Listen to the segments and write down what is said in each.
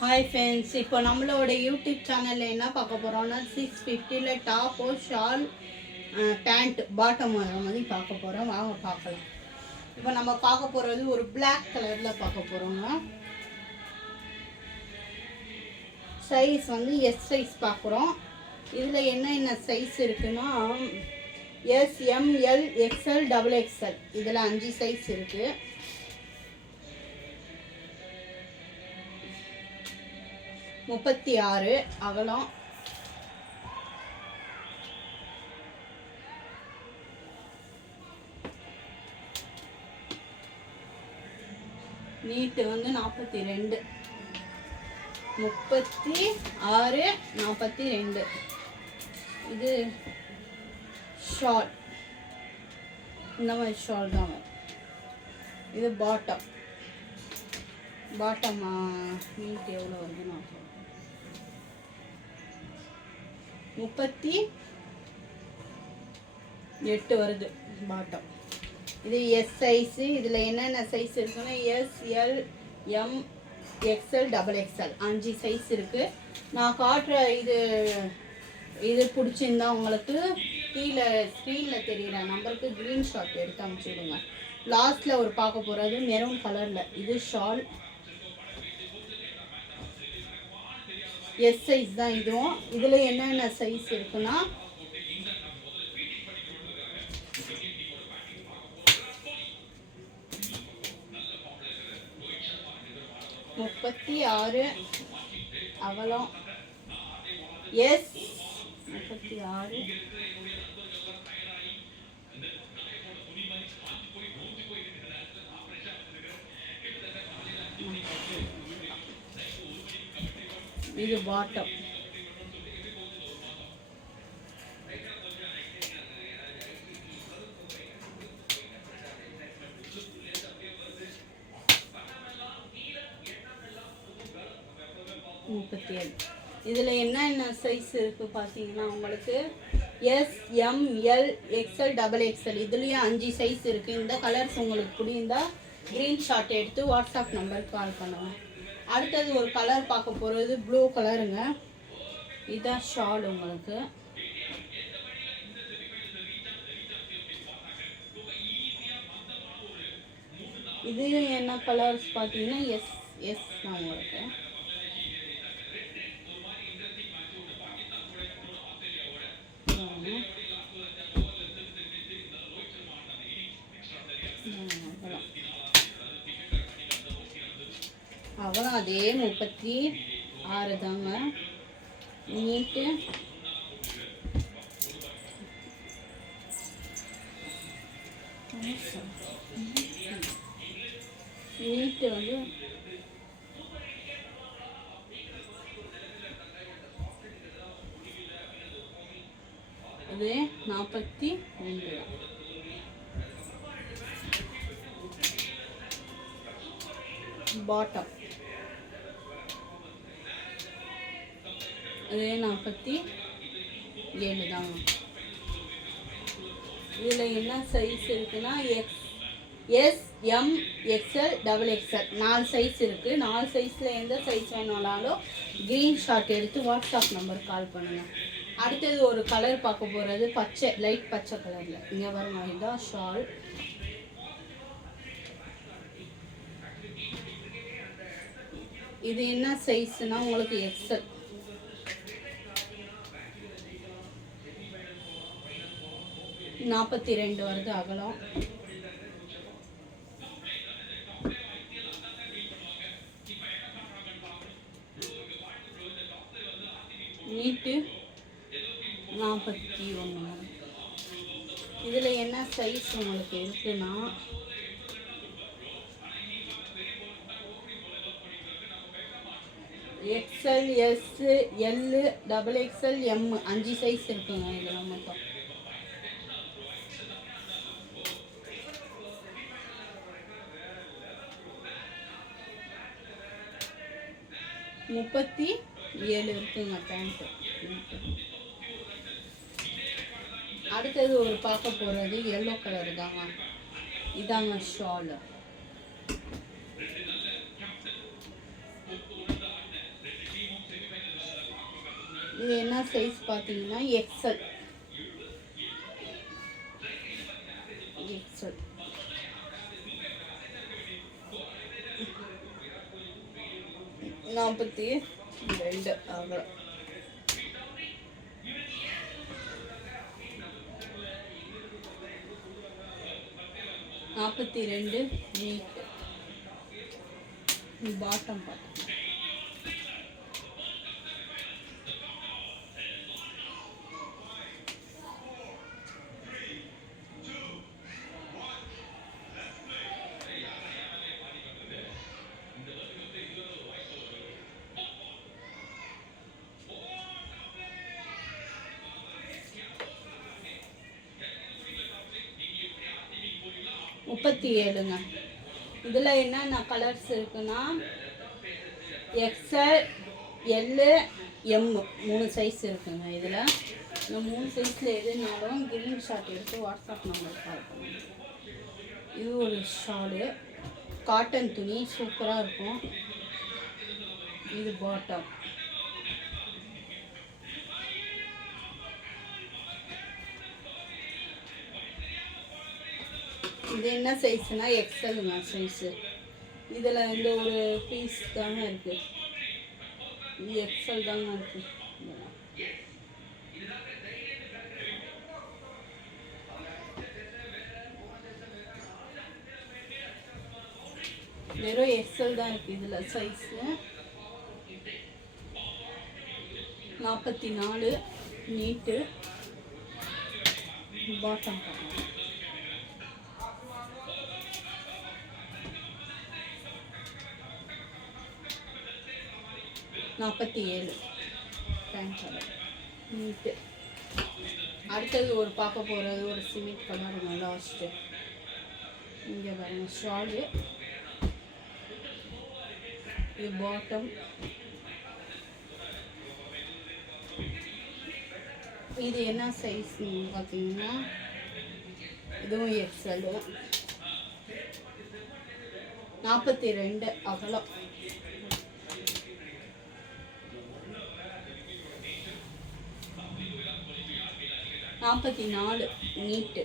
Hi friends, இப்போ நம்மளோட YouTube சேனலில் என்ன பார்க்க போகிறோம்னா 650 டாப்போ ஷால் பேண்ட் பாட்டம் மாதிரி பார்க்க போகிறோம். வாங்க பார்க்கலாம். இப்போ நம்ம பார்க்க போகிறது ஒரு பிளாக் கலரில் பார்க்க போகிறோங்க. சைஸ் வந்து எஸ் சைஸ் பார்க்குறோம். இதில் என்னென்ன சைஸ் இருக்குன்னா S, M, L, XL, double XL, இதில் 5 சைஸ் இருக்குது. 36 அகலம், நீட்டு வந்து 42, 36, 42. இது ஷால், இந்த மாதிரி ஷால் தான் வரும். இது பாட்டம் நீட் எவ்வளோ வருதுன்னு நான் சொல்கிறேன். 38 வருது பாட்டம். இது எஸ் சைஸு. இதில் என்னென்ன சைஸ் இருக்குன்னா S, L, M, XL, double XL, 5 size இருக்குது. நான் காட்டுற இது பிடிச்சிருந்தா உங்களுக்கு கீழே ஸ்க்ரீனில் தெரிகிற நம்பருக்கு க்ரீன் ஷாட் எடுத்து அனுப்பிச்சுடுங்க. லாஸ்ட்டில் ஒரு பார்க்க போகிறது மெரூன் கலரில். இது ஷால் எஸ் சைஸ் தான் இதுவும். இதில் என்னென்ன சைஸ் இருக்குன்னா 36 அகலம், எஸ் 36, இது பாட்டம். இதில் என்னென்ன சைஸ் இருக்குது பார்த்தீங்கன்னா உங்களுக்கு S, M, L, XL, double XL, இதுலேயும் 5 சைஸ் இருக்குது. இந்த கலர்ஸ் உங்களுக்கு பிடிந்தா க்ரீன் ஷாட் எடுத்து வாட்ஸ்அப் நம்பருக்கு கால் பண்ணுவேன். அடுத்தது ஒரு கலர் பார்க்க போகிறது ப்ளூ கலருங்க. இதுதான் ஷால் உங்களுக்கு. இது என்ன கலர்ஸ் பார்த்தீங்கன்னா எஸ் எஸ் தான் உங்களுக்கு. அவ்வளோ அதே 36 தாங்க. நீட்டு வந்து அது 42 தான். பாட்டம் அதே 47 தாங்க. இதில் என்ன சைஸ் இருக்குன்னா S, M, XL, double XL, 4 size இருக்குது. 4 சைஸில் எந்த சைஸ் வேணும்னாலும் க்ரீன் ஷாட் எடுத்து வாட்ஸ்அப் நம்பருக்கு கால் பண்ணுங்கள். அடுத்தது ஒரு கலர் பார்க்க போகிறது பச்சை, லைட் பச்சை கலரில். இங்கே பாருங்க, இதுதான் ஷால். இது என்ன சைஸ்னா உங்களுக்கு எக்ஸ்எல். நாற்பத்தி 42 வருது அகலம். நீட்டு 41. இதில் என்ன சைஸ் உங்களுக்கு இருக்குன்னா XL, S, L, double XL, M, 5 size இருக்குங்க. இதில் மொத்தம் 37 இருக்குங்க பேண்ட்டு. அடுத்தது ஒரு பார்க்க போகிறது எல்லோ கலர் தாங்க. இதாங்க ஷால். இது என்ன சைஸ் பார்த்தீங்கன்னா எக்ஸல். எக்ஸல் 42 அகலம். 42 நீட். பாட்டம் பார்த்து 37ங்க. இதில் என்னென்ன கலர்ஸ் இருக்குன்னா எக்ஸ்எல், எல், எம் 3 சைஸ் இருக்குங்க. இதில் இந்த 3 சைஸில் எதுனாலும் கிரீன் ஷாட் எடுத்து வாட்ஸ்அப் நம்பர் கால் பண்ணுங்க. இது ஒரு ஷாலு, காட்டன் துணி, சூப்பராக இருக்கும். இது பாட்டம். இது என்ன சைஸ்னா எக்ஸலுங்க சைஸு. இதில் இந்த ஒரு பீஸ் தாங்க இருக்குது. இது எக்ஸல் தாங்க இருக்குது. வெறும் எக்ஸல் தான் இருக்குது. இதில் சைஸு 44 நீட்டு. பாட்டம் 47 பேண்ட் கலர் நீட்டு. அடுத்தது ஒரு பார்க்க போகிறது ஒரு சிமெண்ட் கலருங்க. லாஸ்ட்டு இங்கே பாருங்க ஷாலு. இது பாட்டம். இது என்ன சைஸ்ன்னு பார்த்தீங்கன்னா இதுவும் எக்ஸலு. 42 அகலம். 44 நீட்டு.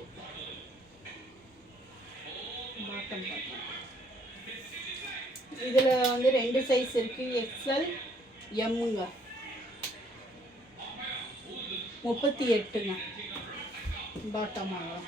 பாட்டம் பார்த்தோம். இதில் வந்து 2 சைஸ் இருக்குது. எக்ஸ்எல், எம்முங்க. 38ங்க பாட்டம் ஆகும்.